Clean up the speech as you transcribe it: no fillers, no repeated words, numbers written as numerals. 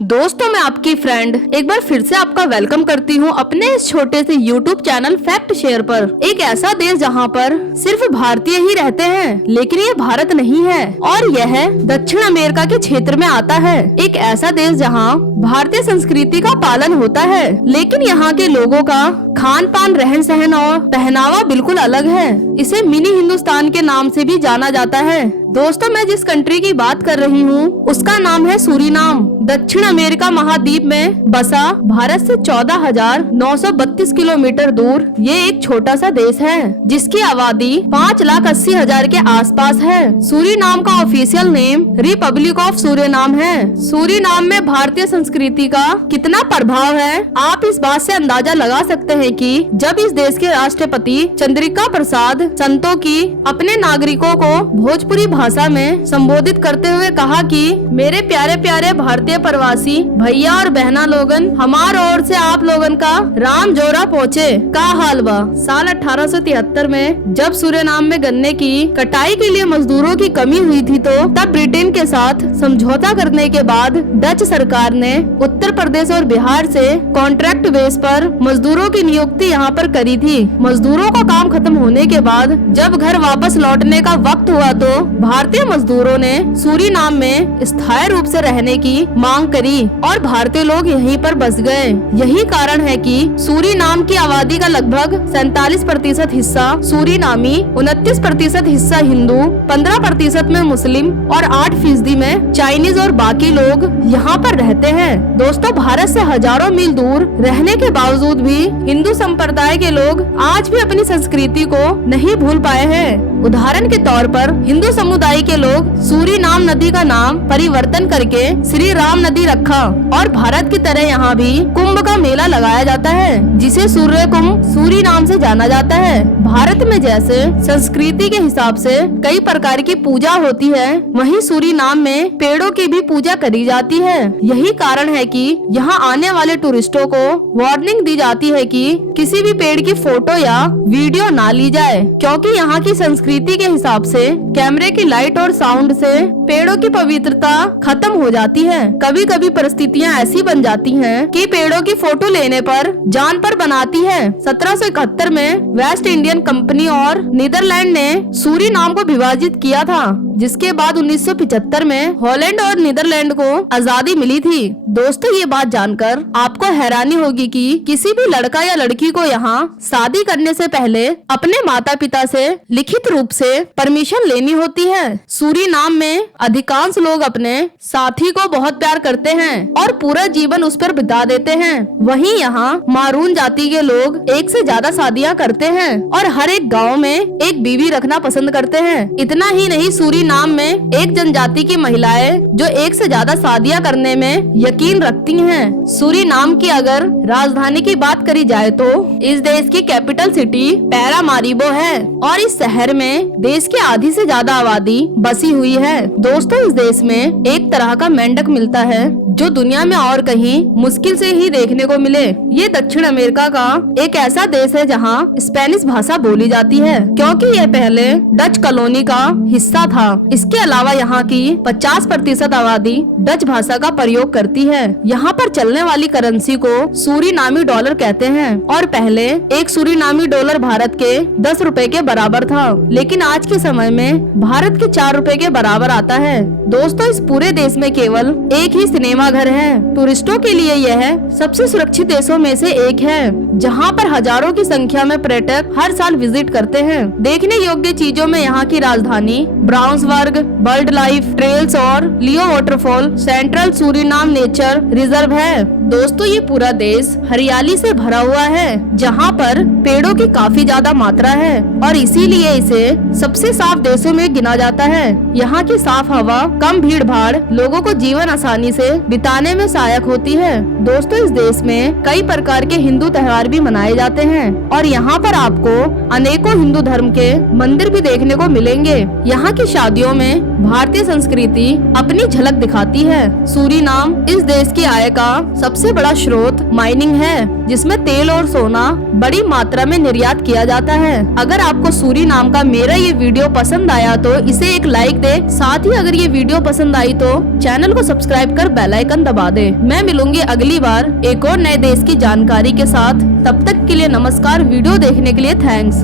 दोस्तों, मैं आपकी फ्रेंड एक बार फिर से आपका वेलकम करती हूँ अपने इस छोटे से यूट्यूब चैनल फैक्ट शेयर पर। एक ऐसा देश जहाँ पर सिर्फ भारतीय ही रहते हैं, लेकिन ये भारत नहीं है और यह दक्षिण अमेरिका के क्षेत्र में आता है। एक ऐसा देश जहाँ भारतीय संस्कृति का पालन होता है, लेकिन यहाँ के लोगों का खान पान, रहन सहन और पहनावा बिल्कुल अलग है। इसे मिनी हिंदुस्तान के नाम से भी जाना जाता है। दोस्तों, मैं जिस कंट्री की बात कर रही हूँ उसका नाम है सूरीनाम। दक्षिण अमेरिका महाद्वीप में बसा भारत से 14,932 किलोमीटर दूर ये एक छोटा सा देश है, जिसकी आबादी 5,80,000 के आसपास है। सूरीनाम का official name Republic of Suriname है। सूरीनाम में भारतीय संस्कृति का कितना प्रभाव है, आप इस बात से अंदाजा लगा सकते हैं कि जब इस देश के राष्ट्रपति चंद्रिका प्रसाद संतोखी अपने नागरिकों को भोजपुरी भाषा में संबोधित करते हुए कहा कि मेरे प्यारे प्यारे भारतीय प्रवासी भैया और बहना लोगन, हमार ओर से आप लोगन का राम जोरा पहुँचे। का हाल बा। साल 1873 में जब सूरीनाम में गन्ने की कटाई के लिए मजदूरों की कमी हुई थी, तो तब ब्रिटेन के साथ समझौता करने के बाद डच सरकार ने उत्तर प्रदेश और बिहार से कॉन्ट्रैक्ट बेस पर मजदूरों की नियुक्ति यहाँ पर करी थी। मजदूरों का काम खत्म होने के बाद जब घर वापस लौटने का वक्त हुआ, तो भारतीय मजदूरों ने सूरीनाम में स्थायी रूप से रहने की मांग करी और भारतीय लोग यहीं पर बस गए। यही कारण है कि सूरीनाम की आबादी का लगभग 47% हिस्सा सूरीनामी, 29% हिस्सा हिंदू, 15% में मुस्लिम और 8% में चाइनीज और बाकी लोग यहाँ पर रहते हैं। दोस्तों, भारत से हजारों मील दूर रहने के बावजूद भी हिंदू संप्रदाय के लोग आज भी अपनी संस्कृति को नहीं भूल पाए हैं। उदाहरण के तौर पर हिंदू समुदाय के लोग सूरीनाम नदी का नाम परिवर्तन करके श्री राम नदी रखा और भारत की तरह यहाँ भी कुंभ का मेला लगाया जाता है, जिसे सूर्य कुंभ सूरीनाम से जाना जाता है। भारत में जैसे संस्कृति के हिसाब से कई प्रकार की पूजा होती है, वहीं सूरीनाम में पेड़ों की भी पूजा करी जाती है। यही कारण है कि यहाँ आने वाले टूरिस्टों को वार्निंग दी जाती है कि किसी भी पेड़ की फोटो या वीडियो ना ली जाए, क्योंकि यहाँ की संस्कृति के हिसाब से कैमरे की लाइट और साउंड से पेड़ों की पवित्रता खत्म हो जाती है। कभी कभी परिस्थितियाँ ऐसी बन जाती हैं कि पेड़ों की फोटो लेने पर जान पर बनाती है। 1771 में वेस्ट इंडियन कंपनी और नीदरलैंड ने सूरीनाम को विभाजित किया था, जिसके बाद 1975 में हॉलैंड और नीदरलैंड को आजादी मिली थी। दोस्तों, ये बात जानकर आपको हैरानी होगी कि किसी भी लड़का या लड़की को यहाँ शादी करने से पहले अपने माता पिता से लिखित रूप से परमिशन लेनी होती है। सूरीनाम में अधिकांश लोग अपने साथी को बहुत प्यार करते हैं और पूरा जीवन उस पर बिता देते हैं। वहीं यहाँ मारून जाति के लोग एक से ज्यादा शादियाँ करते हैं और हर एक गाँव में एक बीवी रखना पसंद करते हैं। इतना ही नहीं, सूरीनाम में एक जनजाति की महिलाएं जो एक से ज्यादा शादियां करने में यकीन रखती हैं। सूरीनाम की अगर राजधानी की बात करी जाए तो इस देश की कैपिटल सिटी पैरामारिबो है और इस शहर में देश की आधी से ज्यादा आबादी बसी हुई है। दोस्तों, इस देश में एक तरह का मेंढक मिलता है जो दुनिया में और कहीं मुश्किल से ही देखने को मिले। ये दक्षिण अमेरिका का एक ऐसा देश है जहाँ स्पेनिश भाषा बोली जाती है, क्योंकि यह पहले डच कॉलोनी का हिस्सा था। इसके अलावा यहाँ की 50% आबादी डच भाषा का प्रयोग करती है। यहाँ पर चलने वाली करेंसी को सूरीनामी डॉलर कहते हैं और पहले एक सूरीनामी डॉलर भारत के 10 रुपए के बराबर था, लेकिन आज के समय में भारत के 4 रुपए के बराबर आता है। दोस्तों, इस पूरे देश में केवल एक ही सिनेमा घर है। टूरिस्टों के लिए यह सबसे सुरक्षित देशों में से एक है, जहाँ पर हजारों की संख्या में पर्यटक हर साल विजिट करते हैं। देखने योग्य चीजों में यहाँ की राजधानी ब्राउंसबर्ग, बर्ड लाइफ ट्रेल्स और Leo waterfall central Suriname nature reserve है। दोस्तों, ये पूरा देश हरियाली से भरा हुआ है, जहाँ पर पेड़ों की काफी ज्यादा मात्रा है और इसीलिए इसे सबसे साफ देशों में गिना जाता है। यहाँ की साफ हवा, कम भीड़ भाड़ लोगों को जीवन आसानी से बिताने में सहायक होती है। दोस्तों, इस देश में कई प्रकार के हिंदू त्योहार भी मनाए जाते हैं और यहाँ पर आपको अनेकों हिंदू धर्म के मंदिर भी देखने को मिलेंगे। यहाँ की शादियों में भारतीय संस्कृति अपनी झलक दिखाती है। सूरीनाम इस देश की आय का सबसे सबसे बड़ा स्रोत माइनिंग है, जिसमें तेल और सोना बड़ी मात्रा में निर्यात किया जाता है। अगर आपको सूरीनाम का मेरा ये वीडियो पसंद आया तो इसे एक लाइक दे। साथ ही अगर ये वीडियो पसंद आई तो चैनल को सब्सक्राइब कर बेल आइकन दबा दे। मैं मिलूंगी अगली बार एक और नए देश की जानकारी के साथ। तब तक के लिए नमस्कार। वीडियो देखने के लिए थैंक्स।